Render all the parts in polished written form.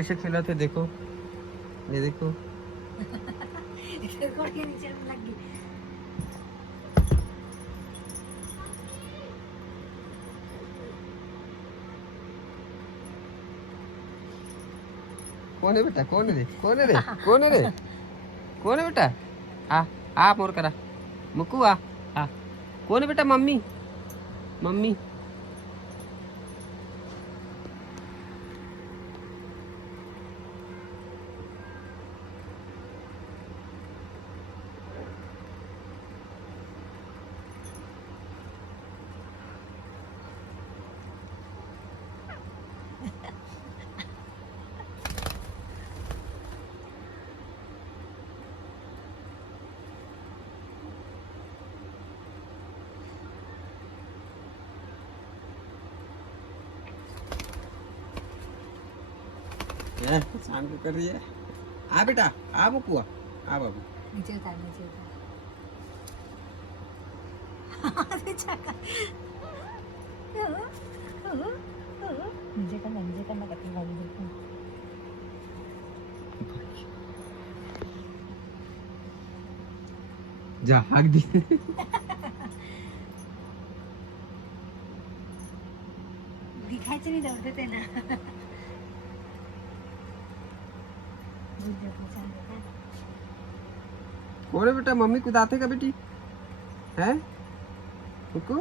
कैसे खेला थे देखो, ये देखो। के नीचे में लग गई। कौन है बेटा, कौन है रे, कौन है रे, कौन है रे, कौन है बेटा? आ आ मोर करा, मुक्कू आ आ। कौन है बेटा? Mummy, mummy. शाम को कर रही है। आ बेटा, आ मुक्कू आ, आ बाबू। नीचे उतार, नीचे उतार। नीचे करना करती भाभी देखो। जा हाक दी। दिखायचं नाही दौडते ते ना। कौन है बेटा? मम्मी कुदाते का बेटी है मुक्कू?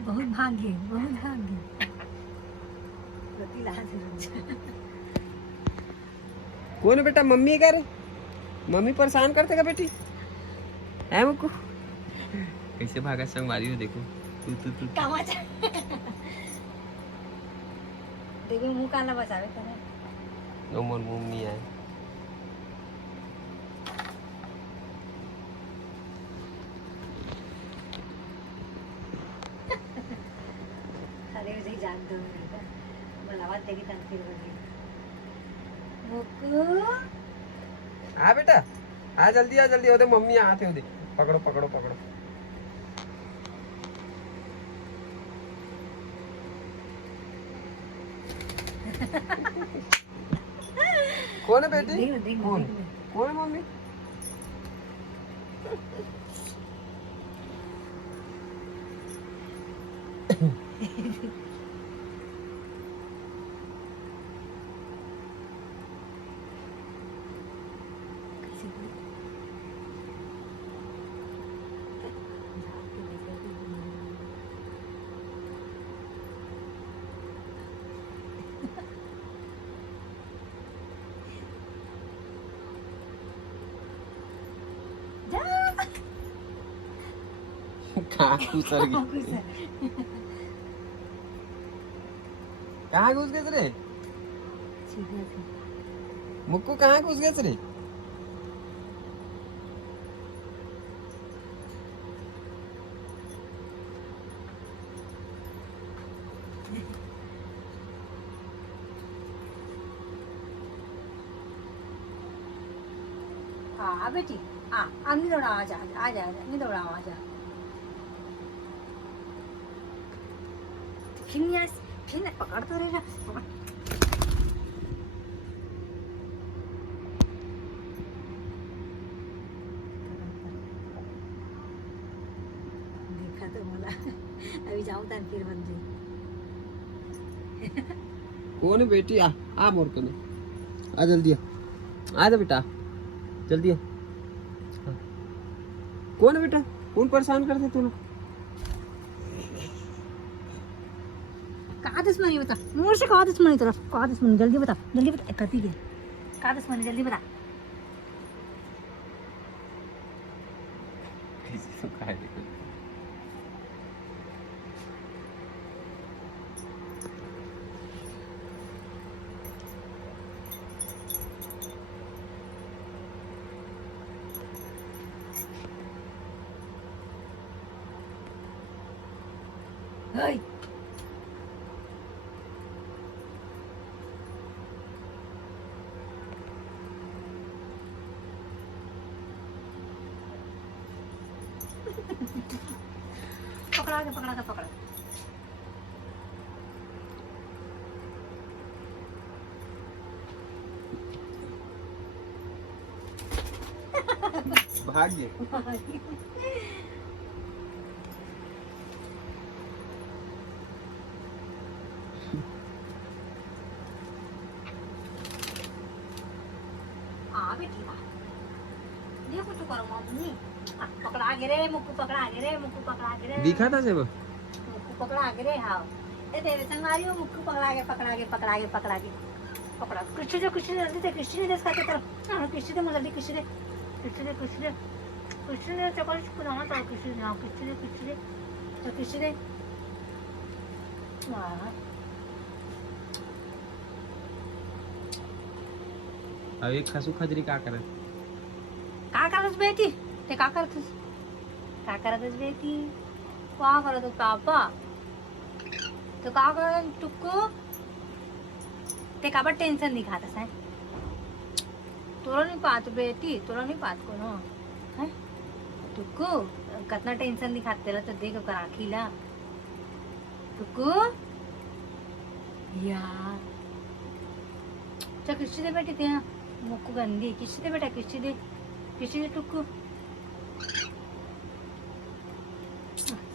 बहुत भाग्य, बहुत भाग्य। गति लहा जरूर। कौन है बेटा? मम्मी है क्या रे? मम्मी परेशान करते का बेटी है मुक्कू? कैसे भागा संगवारी हो देखो। तू तू तू कामाचा। देखो मुंह काला बचावे करे। नो मोर मुंह नहीं है। अरे उसे जान दो बेटा। बुलावा तेरी तनकीर बनी। मुक्कू। आ बेटा, आ जल्दी, आ जल्दी। ओदे मम्मी आते ओदे। पकड़ो पकड़ो पकड़ो। कौन है बेटी? कौन कौन है मम्मी? कहाँ घुस गई? कहाँ घुस गए रे मुक्कू? कहाँ घुस गए रे? हाँ बेटी, आ नहीं दौड़ा, आजा आजा आजा, नहीं दौड़ा, आजा। फिर पकड़ तो रहेगा। देखा तो बोला अभी जाऊँ तार फिर बन जाए। कौन है बेटी? आ मोर कने, आ जल्दी आ जा बेटा, जल्दी आ। हाँ। कौन है बेटा? कौन परेशान करते तू? कहाँ दुश्मनी बता, मोर से कहाँ दुश्मनी तरफ, कहाँ दुश्मनी जल्दी बता, जल्दी बता। करती गई कहाँ दुश्मनी, जल्दी बता। Hey. पकड़ा के पकड़ा। भाग्य। हाँ बेटी हाँ। ये कुछ करो मम्मी। पकड़ा गे रे मुक्कू पकड़ा गे रे मुक्कू पकड़ा गे रे। दिखा था सब। मुक्कू पकड़ा गे रे हाँ। ए तेरे संग मारी हो मुक्कू पकड़ा गे पकड़ा गे पकड़ा गे पकड़ा गे। पकड़ा कृष्ण जल्दी दे कृष्ण दे इसका तरफ। हाँ कृष्ण दे मुझे जल्दी कृष्ण दे कृष्ण दे कृष्ण दे कृष्ण दे चक्कर चुप ना तो कृष्ण दे हाँ कृष्ण दे कृष्ण दे तो कृष्ण दे। हाँ अब एक खसू खजरी का करे। का करत बेटी ते का करत बेटी का करत पापा तो का करत टुक्कू ते का बट टेंशन दिखाता है तोरा नहीं पात बेटी तोरा नहीं पात को ना है टुक्कू कितना टेंशन दिखाते तेरा तो देख कर आखिला टुक्कू यार चल किसी दे बेटी ते मुक्कू गंदी किसी दे बेटा किसी दे टुक्कू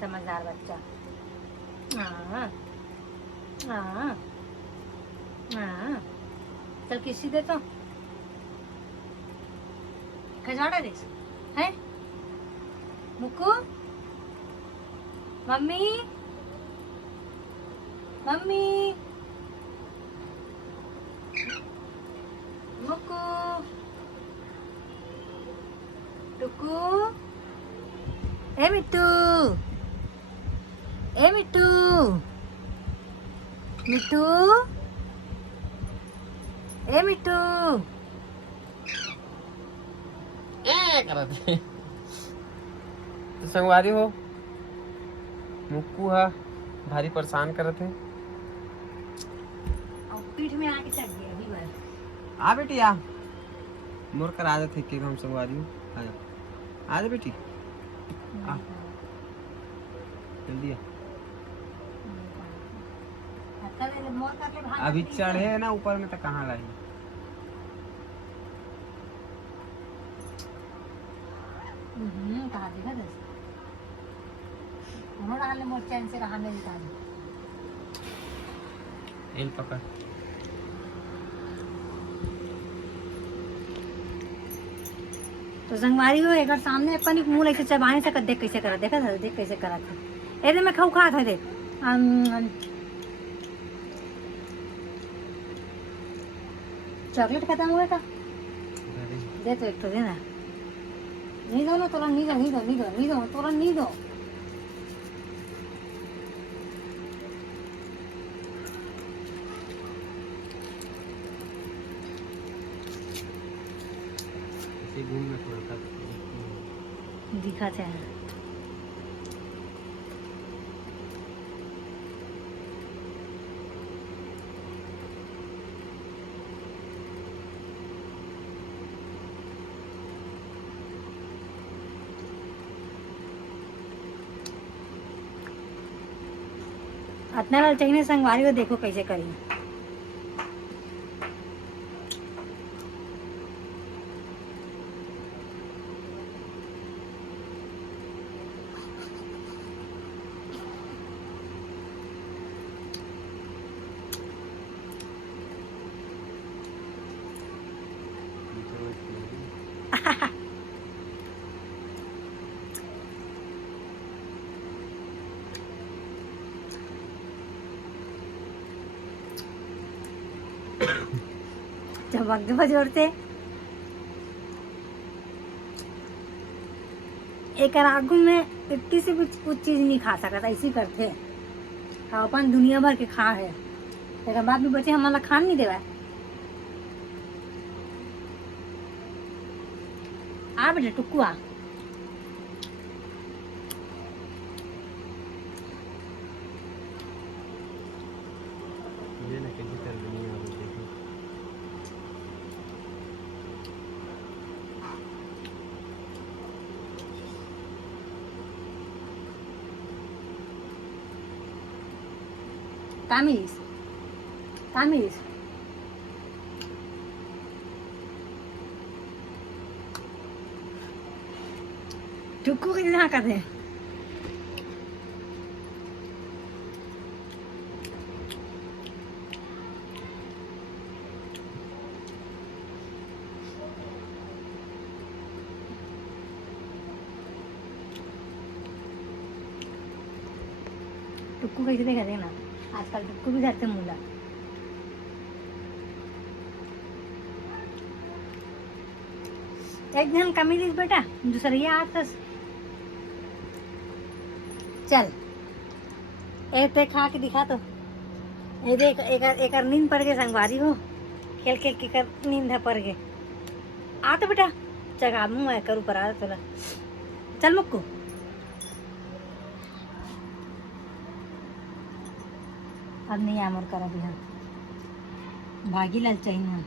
समझदार बच्चा हाँ हाँ हाँ चल किसी दे तो खजाना दे है मुक्कू मम्मी मम्मी मुक्कू टुक्कू ए मिट्टू ए मिट्टू मिट्टू ए मिट्टू करते तो संगवारी हो मुक्कू हा भारी परेशान करते हैं। और पीठ में आके चढ़ गया अभी बार आ बेटी आ मोर कर आदत है कि हम संगवारी हो आ जा बेटी आ जल्दी आ। अभी चढ़े है ना ऊपर में तो कहाँ लाई। कहा देखा दस उन्होंने डालने मोर चैन से कहा मेरी कहानी एल पकड़ तो संगवारी हो एक बार सामने अपन मुंह लेके चबाने से देख कैसे करा देखा था देख कैसे करा था ए मैं खाऊ खा था देख चॉकलेट खत्म हुआ था दे तो एक तो देना नहीं दो ना तोरा नहीं दो तोरा नहीं दो घूमना थोड़ा सा दिखाते हैं अपना लाल चाहिए संगवारी को देखो कैसे करी चमक दो जोर से एक आगू में इतनी से कुछ चीज नहीं खा सकता ऐसी करते अपन दुनिया भर के खा है लेकिन बाद में बच्चे हमारा खान नहीं देवा आ बेटा टुक्कू आ ये ना कैसी कर रही है आप देखो कामिस टुक्कू कितनी ताकत है। टुक्कू कैसे देखा ना, आजकल टुक्कू भी खाते मुला। एक दिन कमी दीस बेटा, दूसरी आतस। चल ए ते खा के दिखा तो। ए देख एक नींद पड़ गए संगवारी हो, खेल खेल के कर नींद है पड़ गए। आ तो बेटा जगा मुँह है कर ऊपर आ चला। चल मुक्कू अब नहीं आमर कर अभी हम भागी लाल चाहिए ना।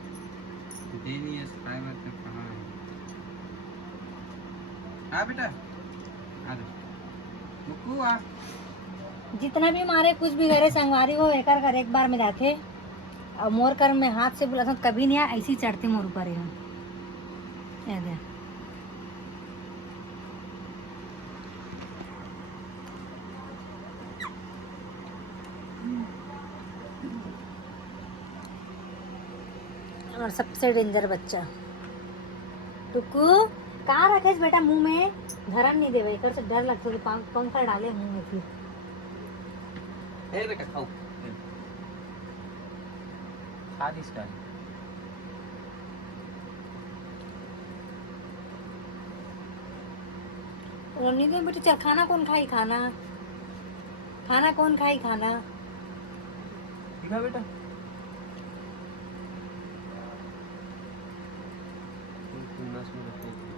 हाँ बेटा आ जा। मुक्कू आ। जितना भी मारे कुछ भी करे संगवारी हो एक कर एक बार में जाके और मोर कर में हाथ से बुला कभी नहीं आया, ऐसी चढ़ते मोर ऊपर ही हम। ये दे और सबसे डेंजर बच्चा टुक्कू कहाँ रखे बेटा, मुंह में धरन नहीं देवे कर से डर लगता है पंखा डाले मुंह में फिर। ए बेटा खाओ खा दी इसका। नहीं दे बेटा, चल खाना कौन खाई खाना, खाना कौन खाई खाना। दिखा बेटा नस में रखो।